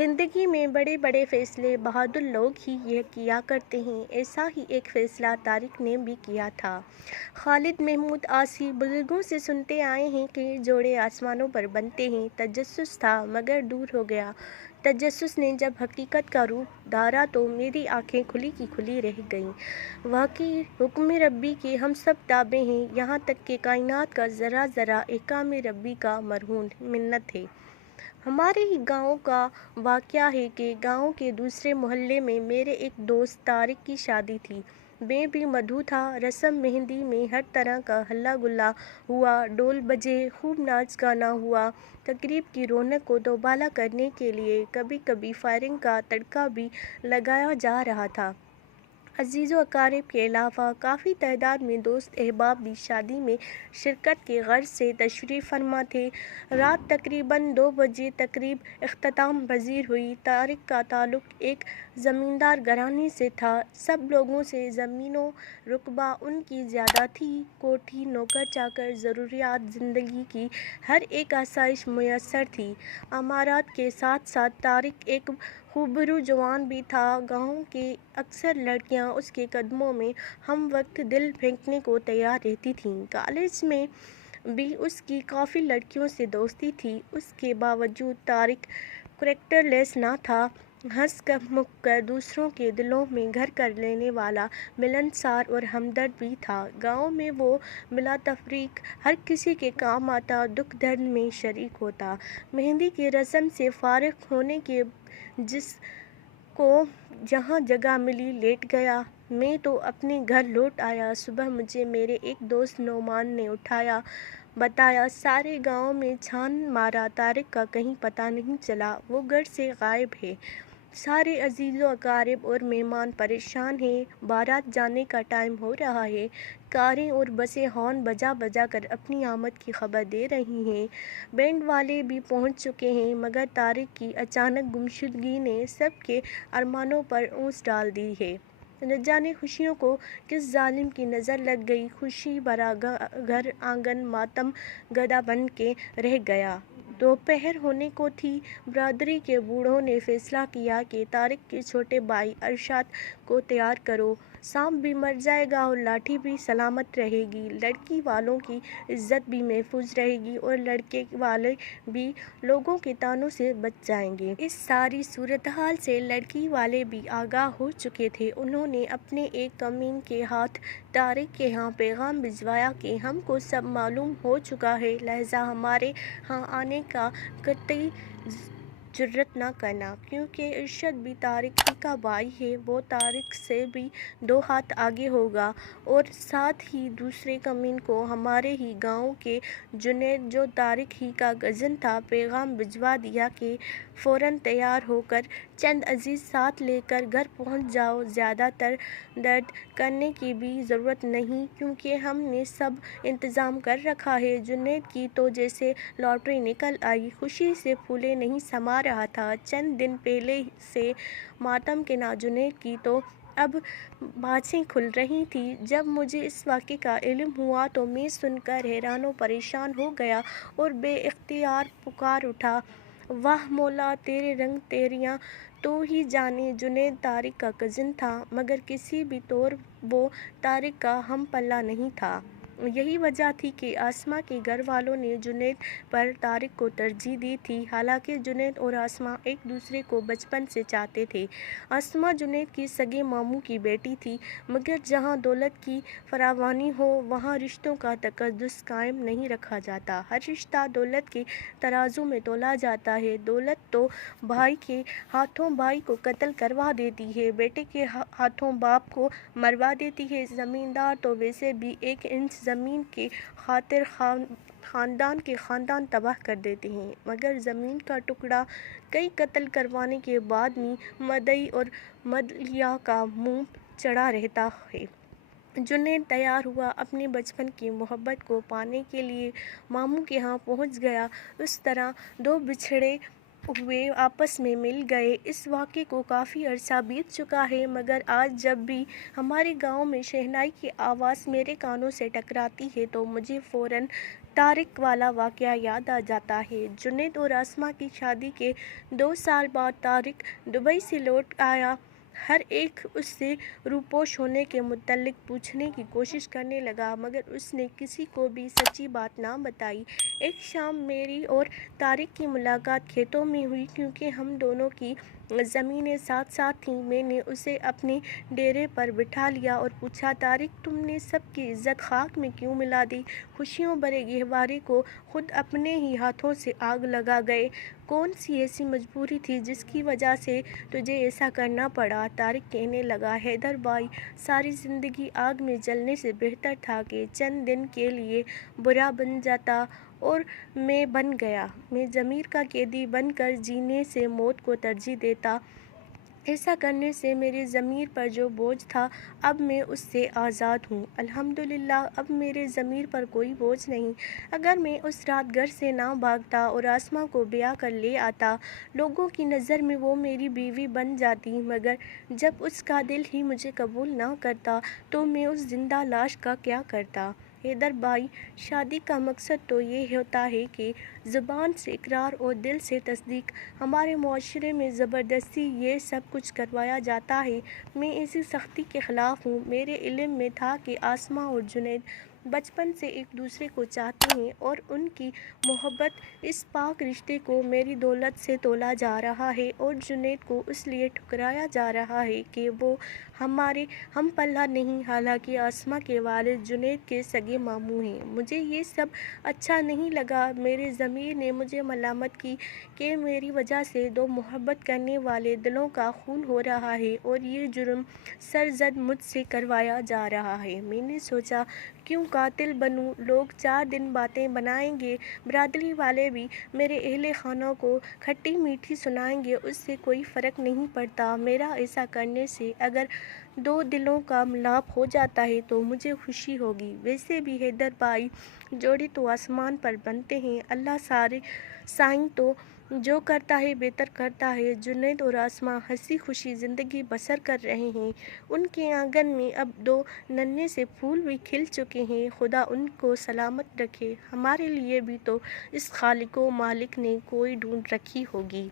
زندگی میں بڑے بڑے فیصلے بہادر لوگ ہی یہ کیا کرتے ہیں۔ ایسا ہی ایک فیصلہ طارق نے بھی کیا تھا۔ خالد محمود عاصی بزرگوں سے سنتے آئے ہیں کہ جوڑے آسمانوں پر بنتے ہیں۔ تجسس تھا مگر دور ہو گیا۔ تجسس نے جب حقیقت کا روپ دھارا تو میری آنکھیں کھلی کی کھلی رہ گئیں۔ واقعی حکم ربی کے ہم سب تابع ہیں، یہاں تک کہ کائنات کا ذرہ ذرہ احکام ربی کا مرہون منت ہے۔ ہمارے ہی گاؤں کا واقعہ ہے کہ گاؤں کے دوسرے محلے میں میرے ایک دوست طارق کی شادی تھی۔ میں بھی مدعو تھا۔ رسم مہندی میں ہر طرح کا ہلا گلا ہوا، ڈھول بجے، خوب ناچ گانا ہوا۔ تقریب کی رونق کو دوبالا کرنے کے لیے کبھی کبھی فائرنگ کا تڑکا بھی لگایا جا رہا تھا۔ عزیز و اقارب کے علاوہ کافی تعداد میں دوست احباب بھی شادی میں شرکت کی غرض سے تشریف فرما تھے۔ رات تقریباً 2 بجے تقریب اختتام پذیر ہوئی۔ طارق کا تعلق ایک زمیندار گھرانے سے تھا۔ سب لوگوں سے زمین و رقبہ ان کی زیادہ تھی۔ کوٹھی، نوکر چاکر، ضروریات زندگی کی ہر ایک آسائش میسر تھی۔ امارات کے ساتھ ساتھ طارق ایک خوبرو جوان بھی تھا۔ گاؤں کی اکثر لڑکیاں اس کے قدموں میں ہم وقت دل پھینکنے کو تیار رہتی تھیں۔ کالج میں بھی اس کی کافی لڑکیوں سے دوستی تھی۔ اس کے باوجود طارق کریکٹر لیس نہ تھا۔ ہنس مکھ کر دوسروں کے دلوں میں گھر کر لینے والا ملنسار اور ہمدرد بھی تھا۔ گاؤں میں وہ بلا تفریق ہر کسی کے کام آتا، دکھ درد میں شریک ہوتا۔ مہندی کی رسم سے فارغ ہونے کے جس کو جہاں جگہ ملی لیٹ گیا۔ میں تو اپنے گھر لوٹ آیا۔ صبح مجھے میرے ایک دوست نعمان نے اٹھایا، بتایا سارے گاؤں میں چھان مارا، طارق کا کہیں پتہ نہیں چلا، وہ گھر سے غائب ہے۔ سارے عزیز و اقارب اور مہمان پریشان ہیں۔ بارات جانے کا ٹائم ہو رہا ہے۔ کاریں اور بسیں ہارن بجا بجا کر اپنی آمد کی خبر دے رہی ہیں۔ بینڈ والے بھی پہنچ چکے ہیں، مگر طارق کی اچانک گمشدگی نے سب کے ارمانوں پر اونس ڈال دی ہے۔ نہ جانے خوشیوں کو کس ظالم کی نظر لگ گئی۔ خوشی بھرا گھر آنگن ماتم گدا بن کے رہ گیا۔ دوپہر ہونے کو تھی۔ برادری کے بوڑھوں نے فیصلہ کیا کہ طارق کے چھوٹے بھائی ارشاد کو تیار کرو۔ سانپ بھی مر جائے گا اور لاٹھی بھی سلامت رہے گی۔ لڑکی والوں کی عزت بھی محفوظ رہے گی اور لڑکے والے بھی لوگوں کے طعنوں سے بچ جائیں گے۔ اس ساری صورتحال سے لڑکی والے بھی آگاہ ہو چکے تھے۔ انہوں نے اپنے ایک کمین کے ہاتھ طارق کے ہاں پیغام بھجوایا کہ ہم کو سب معلوم ہو چکا ہے، لہٰذا ہمارے ہاں آنے کا قطعی جرات نہ کرنا، کیونکہ ارشد بھی طارق ہی کا بھائی ہے، وہ طارق سے بھی 2 ہاتھ آگے ہوگا۔ اور ساتھ ہی دوسرے کمین کو ہمارے ہی گاؤں کے جنید جو طارق ہی کا کزن تھا، پیغام بھجوا دیا کہ فوراً تیار ہو کر چند عزیز ساتھ لے کر گھر پہنچ جاؤ۔ زیادہ تردد کرنے کی بھی ضرورت نہیں، کیونکہ ہم نے سب انتظام کر رکھا ہے۔ جنید کی تو جیسے لاٹری نکل آئی، خوشی سے پھولے نہیں سما رہا تھا۔ چند دن پہلے سے ماتم کے نا جنید کی تو اب بانچیں کھل رہی تھیں۔ جب مجھے اس واقعے کا علم ہوا تو میں سن کر حیران و پریشان ہو گیا اور بے اختیار پکار اٹھا، واہ مولا تیرے رنگ تیریاں تو ہی جانے۔ جنید طارق کا کزن تھا، مگر کسی بھی طور وہ طارق کا ہم پلہ نہیں تھا۔ یہی وجہ تھی کہ آسماء کے گھر والوں نے جنید پر طارق کو ترجیح دی تھی، حالانکہ جنید اور آسماء ایک دوسرے کو بچپن سے چاہتے تھے۔ آسماء جنید کی سگے ماموں کی بیٹی تھی، مگر جہاں دولت کی فراوانی ہو وہاں رشتوں کا تقدس قائم نہیں رکھا جاتا۔ ہر رشتہ دولت کے ترازو میں تولا جاتا ہے۔ دولت تو بھائی کے ہاتھوں بھائی کو قتل کروا دیتی ہے، بیٹے کے ہاتھوں باپ کو مروا دیتی ہے۔ زمیندار تو ویسے بھی 1 انچ زمین کی خاطر خاندان کے خاندان تباہ کر دیتے ہیں، مگر زمین کا ٹکڑا کئی قتل کروانے کے بعد بھی مدعی اور مدعیہ کا منہ چڑھا رہتا ہے۔ جنید تیار ہوا، اپنے بچپن کی محبت کو پانے کے لیے ماموں کے ہاں پہنچ گیا۔ اس طرح 2 بچھڑے ہوئے آپس میں مل گئے۔ اس واقعے کو کافی عرصہ بیت چکا ہے، مگر آج جب بھی ہمارے گاؤں میں شہنائی کی آواز میرے کانوں سے ٹکراتی ہے تو مجھے فوراً طارق والا واقعہ یاد آ جاتا ہے۔ جنید اور آسماں کی شادی کے 2 سال بعد طارق دبئی سے لوٹ آیا۔ ہر ایک اس سے روپوش ہونے کے متعلق پوچھنے کی کوشش کرنے لگا، مگر اس نے کسی کو بھی سچی بات نہ بتائی۔ ایک شام میری اور طارق کی ملاقات کھیتوں میں ہوئی، کیونکہ ہم دونوں کی زمینیں ساتھ ساتھ تھیں۔ میں نے اسے اپنے ڈیرے پر بٹھا لیا اور پوچھا، طارق، تم نے سب کی عزت خاک میں کیوں ملا دی؟ خوشیوں بھرے گہوارے کو خود اپنے ہی ہاتھوں سے آگ لگا گئے۔ کون سی ایسی مجبوری تھی جس کی وجہ سے تجھے ایسا کرنا پڑا؟ طارق کہنے لگا، حیدر بھائی، ساری زندگی آگ میں جلنے سے بہتر تھا کہ چند دن کے لیے برا بن جاتا، اور میں بن گیا۔ میں ضمیر کا قیدی بن کر جینے سے موت کو ترجیح دیتا۔ ایسا کرنے سے میرے ضمیر پر جو بوجھ تھا، اب میں اس سے آزاد ہوں۔ الحمدللہ، اب میرے ضمیر پر کوئی بوجھ نہیں۔ اگر میں اس رات گھر سے نہ بھاگتا اور آسماں کو بیاہ کر لے آتا، لوگوں کی نظر میں وہ میری بیوی بن جاتی، مگر جب اس کا دل ہی مجھے قبول نہ کرتا تو میں اس زندہ لاش کا کیا کرتا؟ حیدر بھائی، شادی کا مقصد تو یہ ہوتا ہے کہ زبان سے اقرار اور دل سے تصدیق۔ ہمارے معاشرے میں زبردستی یہ سب کچھ کروایا جاتا ہے۔ میں ایسی سختی کے خلاف ہوں۔ میرے علم میں تھا کہ آسماں اور جنید بچپن سے ایک دوسرے کو چاہتے ہیں، اور ان کی محبت اس پاک رشتے کو میری دولت سے تولا جا رہا ہے، اور جنید کو اس لیے ٹھکرایا جا رہا ہے کہ وہ ہمارے ہم پلہ نہیں۔ حالانکہ آسماں کے والد جنید کے سگے ماموں ہیں۔ مجھے یہ سب اچھا نہیں لگا۔ میرے ضمیر نے مجھے ملامت کی کہ میری وجہ سے 2 محبت کرنے والے دلوں کا خون ہو رہا ہے، اور یہ جرم سرزد مجھ سے کروایا جا رہا ہے۔ میں نے سوچا، کیوں قاتل بنوں؟ لوگ 4 دن باتیں بنائیں گے، برادری والے بھی میرے اہل خانہ کو کھٹی میٹھی سنائیں گے، اس سے کوئی فرق نہیں پڑتا۔ میرا ایسا کرنے سے اگر 2 دلوں کا ملاپ ہو جاتا ہے تو مجھے خوشی ہوگی۔ ویسے بھی حیدر بھائی، جوڑے تو آسمان پر بنتے ہیں، اللہ سائیں تو جو کرتا ہے بہتر کرتا ہے۔ جنید اور آسماں ہنسی خوشی زندگی بسر کر رہے ہیں۔ ان کے آنگن میں اب 2 ننھے سے پھول بھی کھل چکے ہیں۔ خدا ان کو سلامت رکھے۔ ہمارے لیے بھی تو اس خالق و مالک نے کوئی ڈھونڈ رکھی ہوگی۔